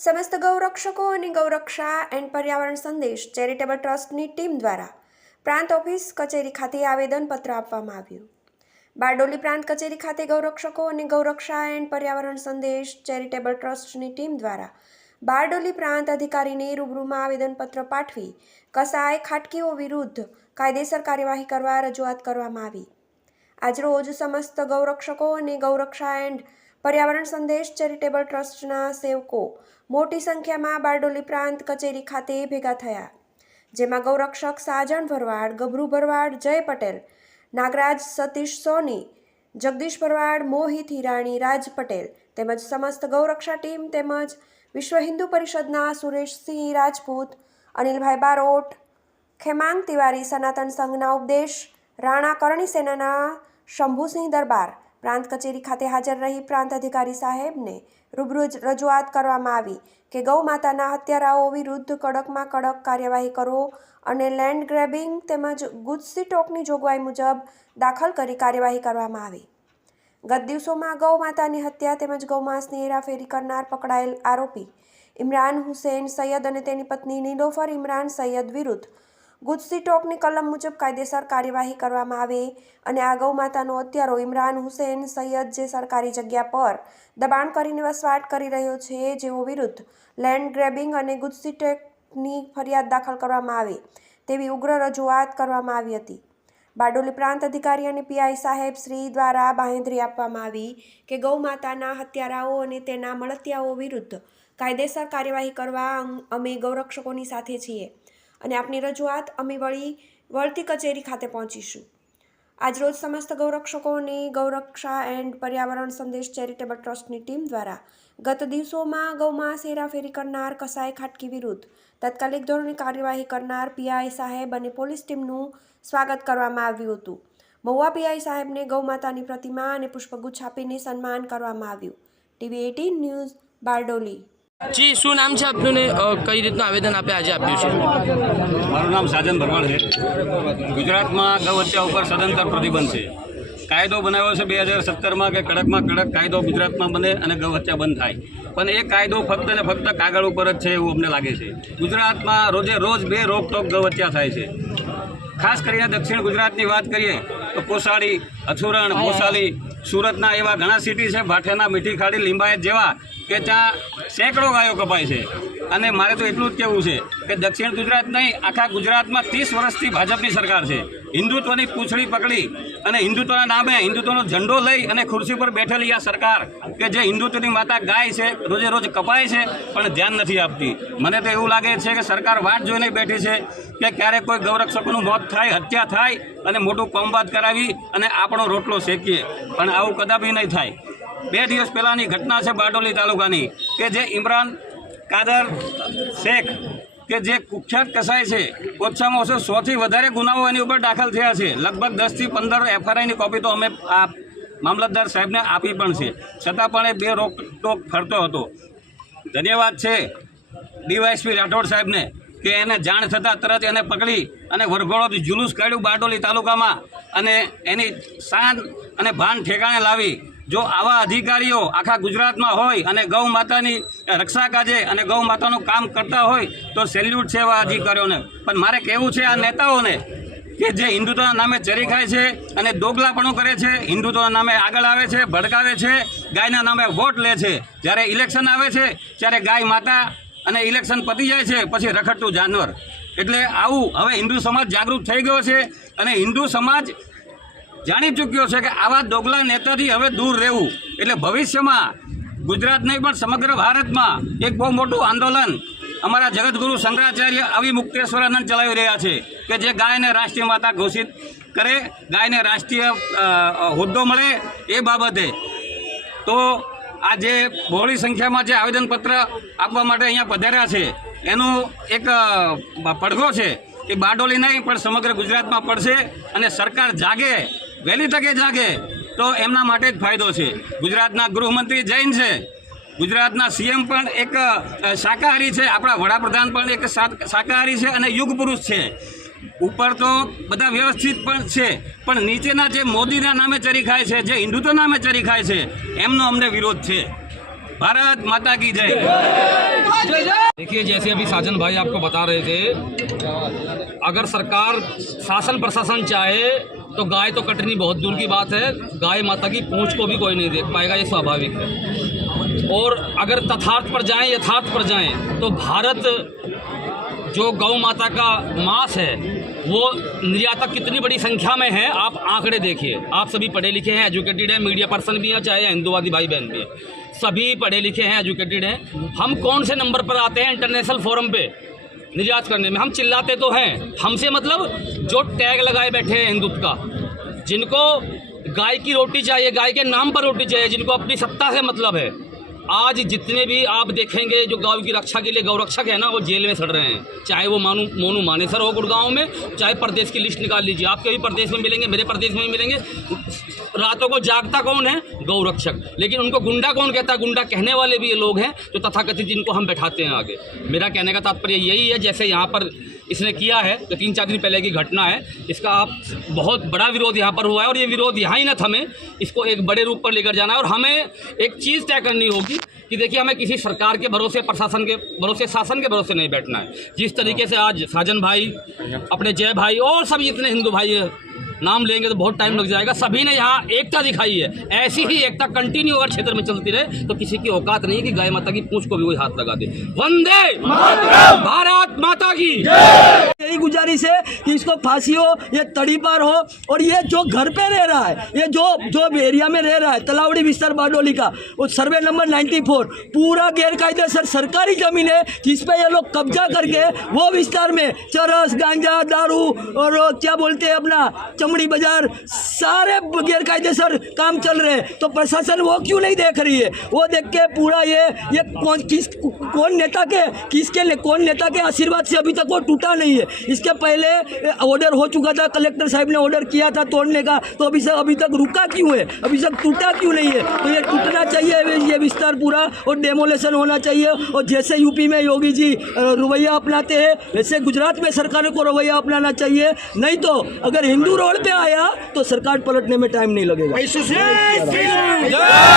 સમસ્ત ગૌરક્ષકો અને ગૌરક્ષા એન્ડ પર્યાવરણ સંદેશ ચેરિટેબલ ટ્રસ્ટની ટીમ દ્વારા પ્રાંત ઓફિસ કચેરી ખાતે આવેદનપત્ર આપવામાં આવ્યું. બારડોલી પ્રાંત કચેરી ખાતે ગૌરક્ષકો અને ગૌરક્ષા એન્ડ પર્યાવરણ સંદેશ ચેરિટેબલ ટ્રસ્ટની ટીમ દ્વારા બારડોલી પ્રાંત અધિકારીને રૂબરૂમાં આવેદનપત્ર પાઠવી કસાય ખાટકીઓ વિરુદ્ધ કાયદેસર કાર્યવાહી કરવા રજૂઆત કરવામાં આવી. આજરોજ સમસ્ત ગૌરક્ષકો અને ગૌરક્ષા એન્ડ પર્યાવરણ સંદેશ ચેરિટેબલ ટ્રસ્ટના સેવકો મોટી સંખ્યામાં બારડોલી પ્રાંત કચેરી ખાતે ભેગા થયા, જેમાં ગૌરક્ષક સાજણ ભરવાડ, ગભરુ ભરવાડ, જય પટેલ, નાગરાજ સતીશ સોની, જગદીશ ભરવાડ, મોહિત હિરાણી, રાજ પટેલ તેમજ સમસ્ત ગૌરક્ષા ટીમ તેમજ વિશ્વ હિન્દુ પરિષદના સુરેશસિંહ રાજપૂત, અનિલભાઈ બારોટ, ખેમાંગ તિવારી સનાતન સંઘના ઉપદેશ, રાણા કરણી સેનાના શંભુસિંહ દરબાર પ્રાંત કચેરી ખાતે હાજર રહી પ્રાંત અધિકારી સાહેબને રૂબરૂ રજૂઆત કરવામાં આવી કે ગૌ માતાના હત્યારાઓ વિરુદ્ધ કડકમાં કડક કાર્યવાહી કરો અને લેન્ડ ગ્રેબિંગ તેમજ ગુજસી ટોકની જોગવાઈ મુજબ દાખલ કરી કાર્યવાહી કરવામાં આવી. ગત દિવસોમાં ગૌ માતાની હત્યા તેમજ ગૌમાંસની હેરાફેરી કરનાર પકડાયેલ આરોપી ઇમરાન હુસેન સૈયદ અને તેની પત્ની નીલોફર ઇમરાન સૈયદ વિરુદ્ધ ગુજસી ટોકની કલમ મુજબ કાયદેસર કાર્યવાહી કરવામાં આવે અને આ ગૌ માતાનો અત્યારો ઇમરાન હુસેન સૈયદ જે સરકારી જગ્યા પર દબાણ કરીને વસવાટ કરી રહ્યો છે, જેઓ વિરુદ્ધ લેન્ડ ગ્રેબિંગ અને ગુજસી ટેકની ફરિયાદ દાખલ કરવામાં આવે તેવી ઉગ્ર રજૂઆત કરવામાં આવી હતી. બારડોલી પ્રાંત અધિકારી અને પીઆઈ સાહેબ શ્રી દ્વારા બાહેંધરી આપવામાં આવી કે ગૌ માતાના હત્યારાઓ અને તેના મળતિયાઓ વિરુદ્ધ કાયદેસર કાર્યવાહી કરવા અમે ગૌરક્ષકોની સાથે છીએ. અને આપની રજૂઆત અમે વળી વળતી કચેરી ખાતે પહોંચીશું. આજરોજ સમસ્ત ગૌરક્ષકોની ગૌરક્ષા એન્ડ પર્યાવરણ સંદેશ ચેરિટેબલ ટ્રસ્ટની ટીમ દ્વારા ગત દિવસોમાં ગૌમાંસ હેરાફેરી કરનાર કસાય ખાટકી વિરુદ્ધ તાત્કાલિક ધોરણે કાર્યવાહી કરનાર પીઆઈ સાહેબ અને પોલીસ ટીમનું સ્વાગત કરવામાં આવ્યું હતું. મહુવા પીઆઈ સાહેબને ગૌમાતાની પ્રતિમા અને પુષ્પગુચ્છ આપીને સન્માન કરવામાં આવ્યું. TV eighteen news Bardoli. જી શું નામ છે આપનું ને કઈ રીતનું આવેદન આપે આજે આપ્યું છે? મારું નામ સાજન ભરવાડ છે. ગુજરાતમાં ગૌ હત્યા ઉપર સદંતર પ્રતિબંધ છે. કાયદો બનાવ્યો છે બે હજાર સત્તરમાં કે કડકમાં કડક કાયદો ગુજરાતમાં બને અને ગૌ હત્યા બંધ થાય. પણ એ કાયદો ફક્ત ને ફક્ત કાગળ ઉપર જ છે એવું અમને લાગે છે. ગુજરાતમાં રોજે રોજ બે રોકટોક ગૌ હત્યા થાય છે. ખાસ કરીને દક્ષિણ ગુજરાતની વાત કરીએ તો કોસાડી અથુરણ મોસાલી સુરતના એવા ઘણા સિટી છે ભાઠેના મીઠી ખાડી લિંબાયત જેવા કે ત્યાં સેંકડો ગાયો કપાય છે. અને મારે તો એટલું જ કહેવું છે કે દક્ષિણ ગુજરાત નહીં, આખા ગુજરાતમાં ત્રીસ વર્ષથી ભાજપની સરકાર છે. હિન્દુત્વની પૂંછડી પકડી અને હિન્દુત્વના નામે હિન્દુત્વનો ઝંડો લઈ અને ખુરશી પર બેઠેલી આ સરકાર કે જે હિન્દુત્વની માતા ગાય છે, રોજે રોજ કપાય છે, પણ ધ્યાન નથી આપતી. મને તો એવું લાગે છે કે સરકાર વાટ જોઈને બેઠી છે કે ક્યારેક કોઈ ગૌરક્ષકોનું મોત થાય, હત્યા થાય અને મોટું કોમબાદ કરાવી અને આપણો રોટલો શેકીએ. પણ આવું કદાપી નહીં થાય. બે દિવસ પહેલાંની ઘટના છે બારડોલી તાલુકાની કે જે ઇમરાન કાદર શેખ કે જે કુખ્યાત કસાય છે, ઓછામાં ઓછો સોથી વધારે ગુનાઓ એની ઉપર દાખલ થયા છે. લગભગ દસથી પંદર એફઆરઆઈની કોપી તો અમે આ મામલતદાર સાહેબને આપી પણ છે. છતાં પણ એ બે રોકટોક ફરતો હતો. ધન્યવાદ છે ડીવાયસપી રાઠોડ સાહેબને કે એને જાણ થતાં તરત એને પકડી અને વરઘોડોથી જુલુસ કાઢ્યું બારડોલી તાલુકામાં અને એની શાન અને ભાન ઠેકાણે લાવી જો આવા અધિકારીઓ આખા ગુજરાતમાં હોય અને ગૌ માતાની રક્ષા કાજે અને ગૌ માતાનું કામ કરતા હોય તો સેલ્યુટ છે એવા અધિકારીઓને. પણ મારે કહેવું છે આ નેતાઓને કે જે હિન્દુત્વના નામે ચરી ખાય છે અને દોગલાપણું કરે છે, હિન્દુત્વના નામે આગળ આવે છે, ભડકાવે છે, ગાયના નામે વોટ લે છે. જ્યારે ઇલેક્શન આવે છે, ત્યારે ગાય માતા અને ઇલેક્શન પતી જાય છે, પછી રખડતું જાનવર. એટલે આવું હવે હિન્દુ સમાજ જાગૃત થઈ ગયો છે અને હિન્દુ સમાજ જાણી ચૂક્યો છે કે આવા દોગલા નેતાથી હવે દૂર રહેવું. એટલે ભવિષ્યમાં ગુજરાત નહીં, પણ સમગ્ર ભારતમાં એક બહુ મોટું આંદોલન અમારા જગતગુરુ શંકરાચાર્ય આવી મુક્તેશ્વરાનંદ ચલાવી રહ્યા છે કે જે ગાયને રાષ્ટ્રીય માતા ઘોષિત કરે, ગાયને રાષ્ટ્રીય હોદ્દો મળે એ બાબતે. તો આ જે બહોળી સંખ્યામાં જે આવેદનપત્ર આપવા માટે અહીંયા પધાર્યા છે, એનું એક પડઘો છે એ બારડોલી નહીં, પણ સમગ્ર ગુજરાતમાં પડશે અને સરકાર જાગે વહેલી તકે જાગે તો એમના માટે જ ફાયદો છે ગુજરાતના ગૃહમંત્રી જૈન છે ગુજરાતના સીએમ પણ એક અ, શાકાહારી છે આપણા વડાપ્રધાન પણ એક શા- શાકાહારી છે અને યુગ પુરુષ છે ઉપર તો બધા વ્યવસ્થિત પણ છે પણ નીચેના જે મોદીના નામે ચરી ખાય છે જે હિન્દુત્વ નામે ચરી ખાય છે એમનો અમને વિરોધ છે ભારત માતા કી જય देखिए जैसे अभी साजन भाई आपको बता रहे थे अगर सरकार शासन प्रशासन चाहे तो गाय तो कटनी बहुत दूर की बात है। गाय माता की पूंछ को भी कोई नहीं देख पाएगा, ये स्वाभाविक है। और अगर तथार्थ पर जाएँ, यथार्थ पर जाएँ तो भारत जो गौ माता का मांस है, वो निर्यातक कितनी बड़ी संख्या में है, आप आंकड़े देखिए। आप सभी पढ़े लिखे हैं एजुकेटेड हैं मीडिया पर्सन भी हैं, चाहे हिंदुवादी भाई बहन भी हैं। सभी पढ़े लिखे हैं एजुकेटेड हैं। हम कौन से नंबर पर आते हैं इंटरनेशनल फोरम पे? निर्यात करने में। हम चिल्लाते तो हैं। हमसे मतलब जो टैग लगाए बैठे हैं हिंदुत्व का, जिनको गाय की रोटी चाहिए, गाय के नाम पर रोटी चाहिए, जिनको अपनी सत्ता से मतलब है। आज जितने भी आप देखेंगे जो गाँव की रक्षा के लिए गौरक्षक है ना, वो जेल में सड़ रहे हैं। चाहे वो मानू, मोनू मानेसर हो गुड़गांव में, चाहे प्रदेश की लिस्ट निकाल लीजिए। आपके भी प्रदेश में मिलेंगे, मेरे प्रदेश में भी मिलेंगे। रातों को जागता कौन है? गौरक्षक। लेकिन उनको गुंडा कौन कहता है? गुंडा कहने वाले भी ये लोग हैं, जो तथाकथित जिनको हम बैठाते हैं आगे। मेरा कहने का तात्पर्य यही है, जैसे यहाँ पर इसने किया है तो तीन चार दिन पहले की घटना है। इसका आप, बहुत बड़ा विरोध यहाँ पर हुआ है, और ये विरोध यहाँ ही न थमे। इसको एक बड़े रूप पर लेकर जाना है, और हमें एक चीज़ तय करनी होगी कि देखिए हमें किसी सरकार के भरोसे प्रशासन के भरोसे शासन के भरोसे नहीं बैठना है जिस तरीके से आज साजन भाई अपने जय भाई और सभी इतने हिंदू भाई हैं, नाम लेंगे तो बहुत टाइम लग जाएगा। सभी ने यहाँ एकता दिखाई है। ऐसी ही एकता कंटिन्यू अगर क्षेत्र में चलती रहे तो किसी की औकात नहीं है कि गाय माता की पूंछ को भी कोई हाथ लगा दे। वंदे भारत माता की! यही गुजारिश है कि इसको फांसी हो, ये तड़ी पार हो, और ये जो घर पे रह रहा है, ये जो जो एरिया में रह रहा है, तलावड़ी विस्तार बारडोली का, वो सर्वे नंबर 94 पूरा गैरकायदे सर सरकारी ज़मीन है जिसपे ये लोग कब्जा करके वो विस्तार में, चरस, गांजा, दारू, और क्या बोलते हैं अपना चमड़ी बाज़ार, सारे गैरकायदे सर काम चल रहे हैं। तो प्रशासन वो क्यों नहीं देख रही है? वो देख के पूरा ये ये कौन, किस, कौन नेता के, किसके लिए, कौन नेता के आशीर्वाद से अभी तक वो टूटा नहीं है। इसके पहले ऑर्डर हो चुका था, कलेक्टर साहब ने ऑर्डर किया था तोड़ने का तो अभी तक अभी तक रुका क्यों है? अभी तक टूटा क्यों नहीं है? तो ये टूटना चाहिए, ये विस्तार पूरा, और डेमोलेशन होना चाहिए, और जैसे यूपी में योगी जी रवैया अपनाते हैं, वैसे गुजरात में सरकार को रवैया अपनाना चाहिए। नहीं तो अगर हिंदू रोड पे आया तो सरकार पलटने में टाइम नहीं लगेगा